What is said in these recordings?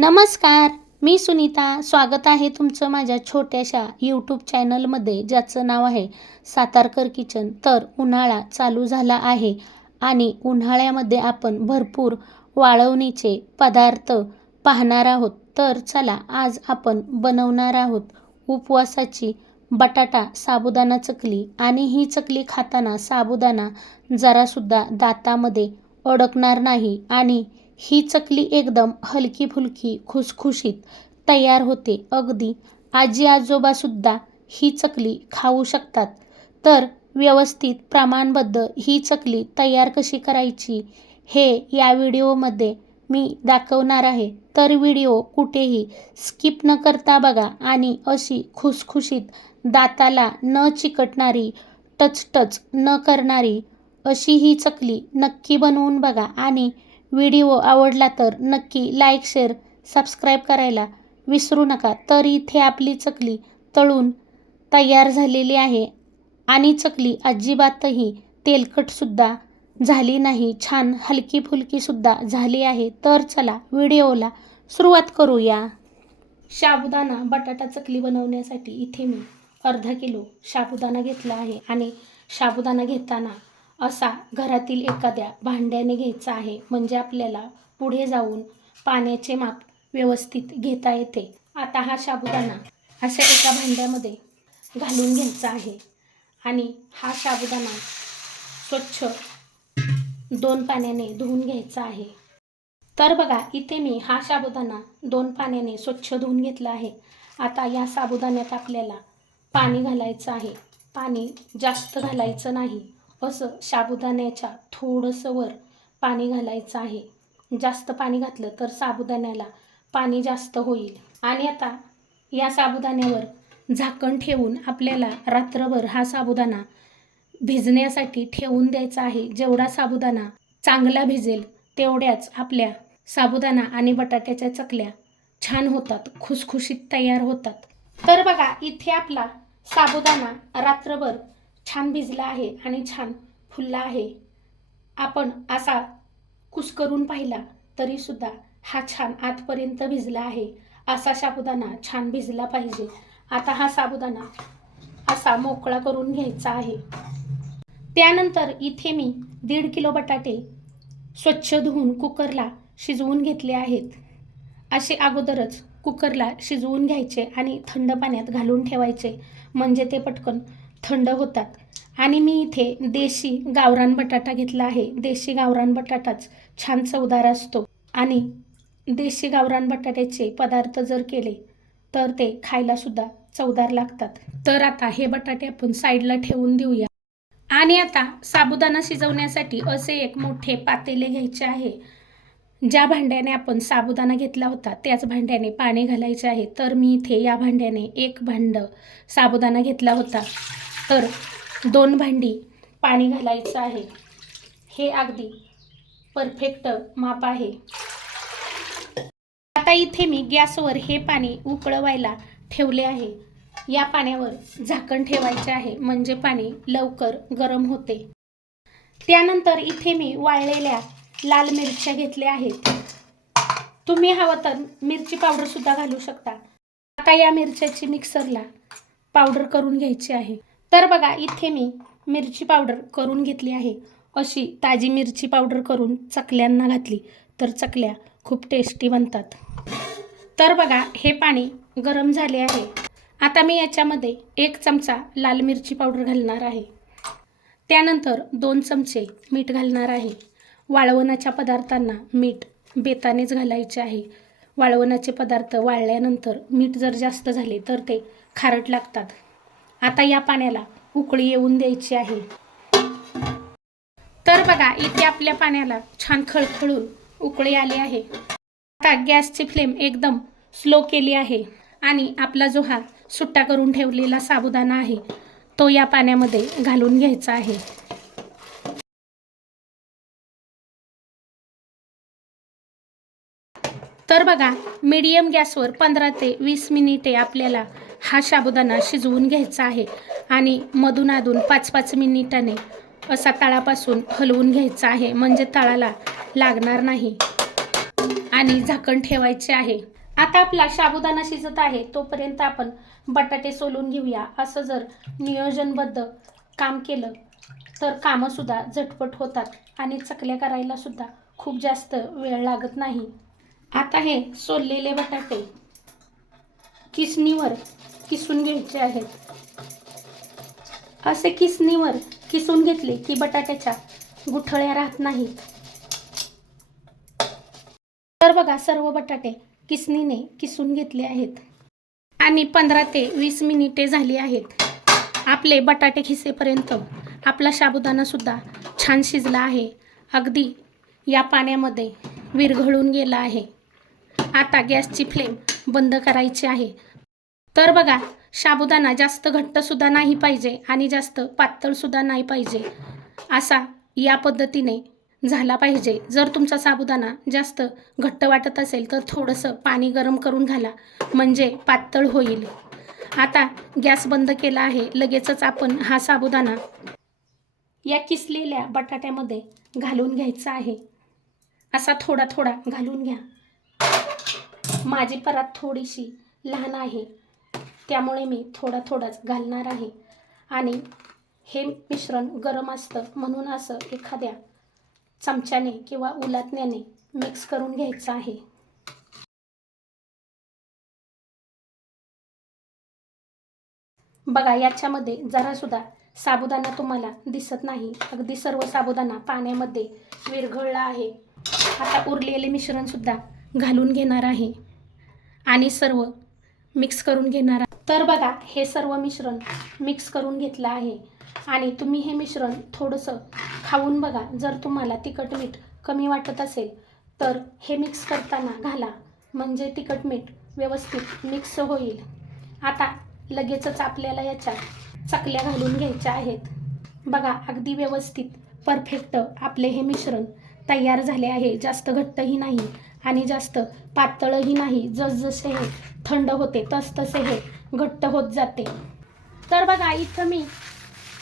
नमस्कार मी सुनीता. स्वागत आहे तुमचं माझ्या छोट्याशा यूट्यूब चॅनलमध्ये ज्याचं नाव आहे सातारकर किचन. तर उन्हाळा चालू झाला आहे आणि उन्हाळ्यामध्ये आपण भरपूर वाळवणीचे पदार्थ पाहणार आहोत. तर चला आज आपण बनवणार आहोत उपवासाची बटाटा साबुदाणा चकली. आणि ही चकली खाताना साबुदाणा जरासुद्धा दातामध्ये अडकणार नाही आणि ही चकली एकदम हलकी फुलकी खुसखुशीत तयार होते. अगदी आजी आजोबासुद्धा ही चकली खाऊ शकतात. तर व्यवस्थित प्रमाणबद्ध ही चकली तयार कशी करायची हे या व्हिडिओमध्ये मी दाखवणार आहे. तर व्हिडिओ कुठेही स्किप न करता बघा आणि अशी खुसखुशीत दाताला न चिकटणारी टच टच न करणारी अशी ही चकली नक्की बनवून बघा आणि व्हिडिओ आवडला तर नक्की लाईक शेअर सबस्क्राईब करायला विसरू नका. तर इथे आपली चकली तळून तयार झालेली आहे आणि चकली अजिबातही तेलकटसुद्धा झाली नाही. छान हलकी फुलकीसुद्धा झाली आहे. तर चला व्हिडिओला सुरुवात करूया. साबुदाणा बटाटा चकली बनवण्यासाठी इथे मी अर्धा किलो साबुदाणा घेतला आहे आणि साबुदाणा घेताना असा घरातील एखाद्या भांड्याने घ्यायचा आहे म्हणजे आपल्याला पुढे जाऊन पाण्याचे माप व्यवस्थित घेता येते. आता हा साबुदाणा अशा एका भांड्यामध्ये घालून घ्यायचा आहे आणि हा साबुदाणा स्वच्छ दोन पाण्याने धुवून घ्यायचा आहे. तर बघा इथे मी हा साबुदाणा दोन पाण्याने स्वच्छ धुवून घेतला आहे. आता या साबुदाण्यात आपल्याला पाणी घालायचं आहे. पाणी जास्त घालायचं नाही. असं साबुदाण्याच्या थोडंसं वर पाणी घालायचं आहे. जास्त पाणी घातलं तर साबुदाण्याला पाणी जास्त होईल. आणि आता या साबुदाण्यावर झाकण ठेवून आपल्याला रात्रभर हा साबुदाणा भिजण्यासाठी ठेवून द्यायचा आहे. जेवढा साबुदाणा चांगला भिजेल तेवढ्याच आपल्या साबुदाणा आणि बटाट्याच्या चकल्या छान होतात खुसखुशीत तयार होतात. तर बघा इथे आपला साबुदाणा रात्रभर छान भिजला आहे आणि छान फुलला आहे. आपण असा कुस्करून पाहिला तरीसुद्धा हा छान आतपर्यंत भिजला आहे. असा साबुदाणा छान भिजला पाहिजे. आता हा साबुदाणा असा मोकळा करून घ्यायचा आहे. त्यानंतर इथे मी दीड किलो बटाटे स्वच्छ धुवून कुकरला शिजवून घेतले आहेत. असे अगोदरच कुकरला शिजवून घ्यायचे आणि थंड पाण्यात घालून ठेवायचे. म्हणजे ते पटकन थंड होतात. आणि मी इथे देशी गावरान बटाटा घेतला आहे. देशी गावरान बटाटाच छान चवदार असतो. आणि देशी गावरान बटाट्याचे पदार्थ जर केले तर ते खायलासुद्धा चवदार लागतात. तर आता हे बटाटे आपण साईडला ठेवून देऊया. आणि आता साबुदाणा शिजवण्यासाठी असे एक मोठे पातेले घ्यायचे आहे. ज्या भांड्याने आपण साबुदाणा घेतला होता त्याच भांड्याने पाणी घालायचे आहे. तर मी इथे या भांड्याने एक भांड साबुदाणा घेतला होता. तर दोन भांडी पाणी घालायचं आहे. हे अगदी परफेक्ट माप आहे. आता इथे मी गॅसवर हे पाणी उकळवायला ठेवले आहे. या पाण्यावर झाकण ठेवायचे आहे म्हणजे पाणी लवकर गरम होते. त्यानंतर इथे मी वाळलेल्या लाल मिरच्या घेतल्या आहेत. तुम्ही हवं तर मिरची पावडरसुद्धा घालू शकता. आता या मिरच्याची मिक्सरला पावडर करून घ्यायची आहे. तर बघा इथे मी मिरची पावडर करून घेतली आहे. अशी ताजी मिरची पावडर करून चकल्यांना घातली तर चकल्या खूप टेस्टी बनतात. तर बघा हे पाणी गरम झाले आहे. आता मी याच्यामध्ये एक चमचा लाल मिरची पावडर घालणार आहे. त्यानंतर दोन चमचे मीठ घालणार आहे. वाळवणाच्या पदार्थांना मीठ बेतानेच घालायचे आहे. वाळवणाचे पदार्थ वाळल्यानंतर मीठ जर जास्त झाले तर ते खारट लागतात. आता या पाण्याला उकळी येऊन द्यायची आहे. तर बघा इथे आपल्या पाण्याला छान खळखळून उकळी आली आहे. आता गॅसची फ्लेम एकदम स्लो केली आहे आणि आपला जो हा सुट्टा करून ठेवलेला साबुदाणा आहे तो या पाण्यामध्ये घालून घ्यायचा आहे. तर बघा मीडियम गॅसवर पंधरा ते वीस मिनिटे आपल्याला हा साबुदाणा शिजवून घ्यायचा आहे आणि मधून अधून पाच पाच मिनिटाने असा तळापासून हलवून घ्यायचा आहे. म्हणजे तळाला लागणार नाही. आणि झाकण ठेवायचे आहे. आता आपला साबुदाणा शिजत आहे. तोपर्यंत आपण बटाटे सोलून घेऊया. असं जर नियोजनबद्ध काम केलं तर कामंसुद्धा झटपट होतात आणि चकल्या करायलासुद्धा खूप जास्त वेळ लागत नाही. आता हे सोललेले बटाटे किसणीवर किसून घ्यायचे आहेत. असे किसणीवर किसून घेतले की बटाट्याच्या गुठळ्या राहत नाहीत. तर बघा सर्व बटाटे किसणीने किसून घेतले आहेत. आणि पंधरा ते वीस मिनिटे झाली आहेत. आपले बटाटे खिसेपर्यंत आपला साबुदाणासुद्धा छान शिजला आहे. अगदी या पाण्यामध्ये विरघळून गेला आहे. आता गॅसची फ्लेम बंद करायची आहे. तर बघा साबुदाणा जास्त घट्टसुद्धा नाही पाहिजे आणि जास्त पातळसुद्धा नाही पाहिजे. असा या पद्धतीने झाला पाहिजे. जर तुमचा साबुदाणा जास्त घट्ट वाटत असेल तर थोडंसं पाणी गरम करून घाला. म्हणजे पातळ होईल. आता गॅस बंद केला आहे. लगेचच आपण हा साबुदाणा या किसलेल्या बटाट्यामध्ये घालून घ्यायचा आहे. असा थोडा थोडा घालून घ्या. माझी परात थोडीशी लहान आहे. त्यामुळे मी थोडा थोडाच घालणार आहे. आणि हे मिश्रण गरम असतं म्हणून असं एखाद्या चमच्याने किंवा उलातण्याने मिक्स करून घ्यायचं आहे. बघा याच्यामध्ये जरासुद्धा साबुदाणा तुम्हाला दिसत नाही. अगदी सर्व साबुदाणा पाण्यामध्ये विरघळला आहे. आता उरलेले मिश्रणसुद्धा घालून घेणार आहे. आणि सर्व मिक्स करून घेणार तर बघा हे सर्व मिश्रण मिक्स करून घेतलं आहे. आणि तुम्ही हे मिश्रण थोडंसं खाऊन बघा. जर तुम्हाला तिखट मीठ कमी वाटत असेल तर हे मिक्स करताना घाला. म्हणजे तिखट मीठ व्यवस्थित मिक्स होईल. आता लगेचच आपल्याला याच्या चकल्या घालून घ्यायच्या आहेत. बघा अगदी व्यवस्थित परफेक्ट आपले हे मिश्रण तयार झाले आहे. जास्त घट्टही नाही. आणि जास्त. पातळही नाही. जसजसे हे थंड होते तसतसे हे घट्ट होत जाते. तर बघा इथं मी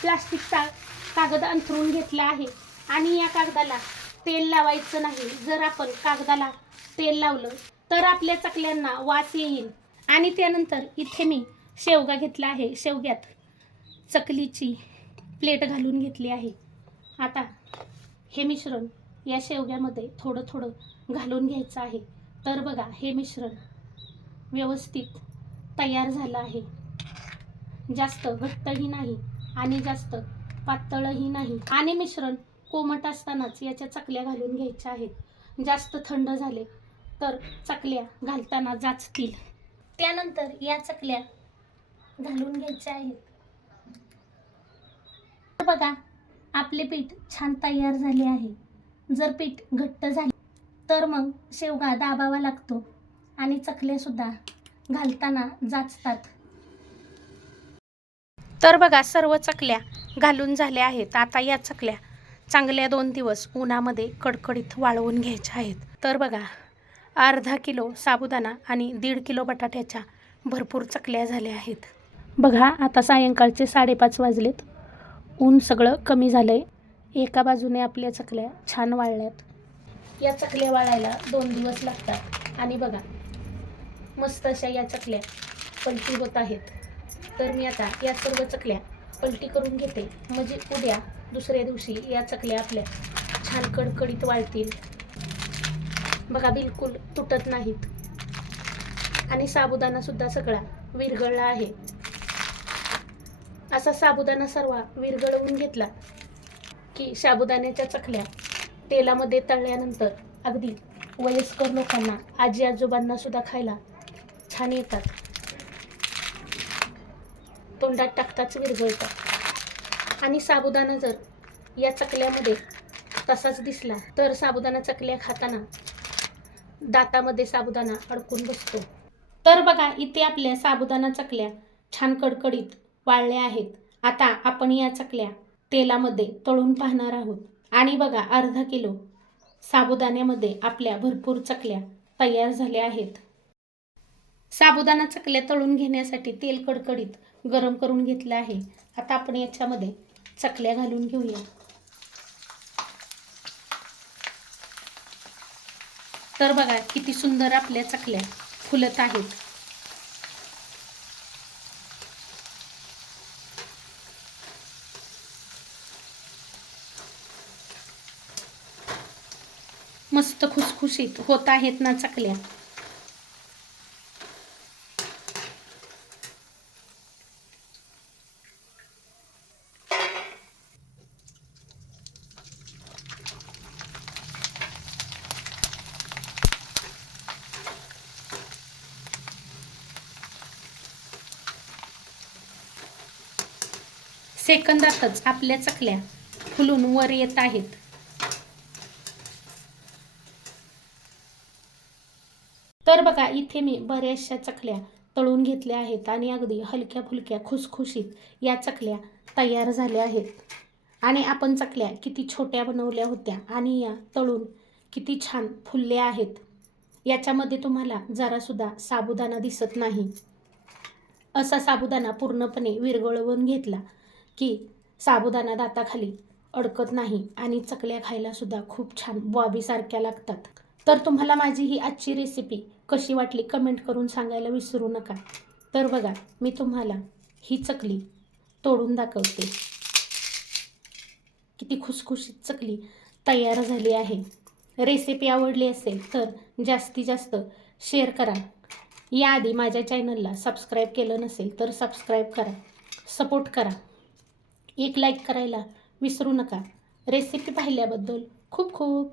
प्लास्टिकचा कागद अंथरून घेतला आहे. आणि या कागदाला तेल लावायचं नाही. जर आपण कागदाला तेल लावलं तर आपल्या चकल्यांना वास येईल. आणि त्यानंतर इथे मी शेवगा घेतला आहे. शेवग्यात चकलीची प्लेट घालून घेतली आहे. आता हे मिश्रण या शेवग्यामध्ये थोडं थोडं घालून घ्यायचं आहे. तर बघा हे मिश्रण व्यवस्थित तयार झालं आहे. जास्त घट्टही नाही आणि जास्त पातळही नाही. आणि मिश्रण कोमट असतानाच याच्या चकल्या घालून घ्यायच्या आहेत. जास्त थंड झाले तर चकल्या घालताना जाचतील. त्यानंतर या चकल्या घालून घ्यायच्या आहेत. तर बघा आपले पीठ छान तयार झाले आहे. जर पीठ घट्ट झाले तर मग शेवगा दाबावा लागतो आणि चकल्यासुद्धा घालताना जाचतात. तर बघा सर्व चकल्या घालून झाल्या आहेत. आता या चकल्या चांगल्या दोन दिवस उन्हामध्ये कडकडीत वाळवून घ्यायच्या आहेत. तर बघा अर्धा किलो साबुदाणा आणि दीड किलो बटाट्याच्या भरपूर चकल्या झाल्या आहेत. बघा आता सायंकाळचे साडेपाच वाजलेत. ऊन सगळं कमी झालं आहे एका बाजूने आपल्या चकल्या छान वाळल्यात. या चकल्या वाळायला दोन दिवस लागतात. आणि बघा मस्त अशा या चकल्या पलटी होत आहेत. तर मी आता या सर्व चकल्या पलटी करून घेते. म्हणजे उद्या दुसऱ्या दिवशी या चकल्या आपल्या छान कडकडीत वाळतील. बघा बिलकुल तुटत नाहीत. आणि साबुदाणासुद्धा सगळा विरघळला आहे. असा साबुदाणा सर्व विरघळवून घेतला की साबुदाण्याच्या चकल्या तेलामध्ये तळल्यानंतर अगदी वयस्कर लोकांना आजी आजोबांना सुद्धा खायला छान येतात. तोंडात टाकताच विरघळतात आणि साबुदाणा जर या चकल्यामध्ये तसाच दिसला तर साबुदाणा चकल्या खाताना दातामध्ये साबुदाणा अडकून बसतो. तर बघा इथे आपल्या साबुदाणा चकल्या छान कडकडीत वाळल्या आहेत. आता आपण या चकल्या तेलामध्ये तळून पाहणार आहोत. आणि बघा अर्धा किलो साबुदाण्यामध्ये आपल्या भरपूर चकल्या तयार झाल्या आहेत. साबुदाणा चकल्या तळून घेण्यासाठी तेल कडकडीत गरम करून घेतलं आहे. आता आपण याच्यामध्ये चकल्या घालून घेऊया. तर बघा किती सुंदर आपल्या चकल्या फुलत आहेत. मस्त खुसखुशीत होत आहेत ना चकल्या. सेकंदातच आपल्या चकल्या फुलून वर येत आहेत. तर बघा इथे मी बऱ्याचशा चकल्या तळून घेतल्या आहेत आणि अगदी हलक्या फुलक्या खुसखुशीत या चकल्या तयार झाल्या आहेत. आणि आपण चकल्या किती छोट्या बनवल्या होत्या आणि या तळून किती छान फुलल्या आहेत. याच्यामध्ये तुम्हाला जरासुद्धा साबुदाणा दिसत नाही. असा साबुदाणा पूर्णपणे विरगळवून घेतला की साबुदाणा दाताखाली अडकत नाही आणि चकल्या खायलासुद्धा खूप छान बॉबीसारख्या लागतात. तर तुम्हाला माझी ही आजची रेसिपी कशी वाटली कमेंट करून सांगायला विसरू नका. तर बघा मी तुम्हाला ही चकली तोडून दाखवते. किती खुसखुशीत चकली तयार झाली आहे. रेसिपी आवडली असेल तर जास्तीत जास्त शेअर करा. याआधी माझ्या चॅनलला सबस्क्राईब केलं नसेल तर सबस्क्राईब करा. सपोर्ट करा. एक लाईक करायला विसरू नका. रेसिपी पाहिल्याबद्दल खूप खूप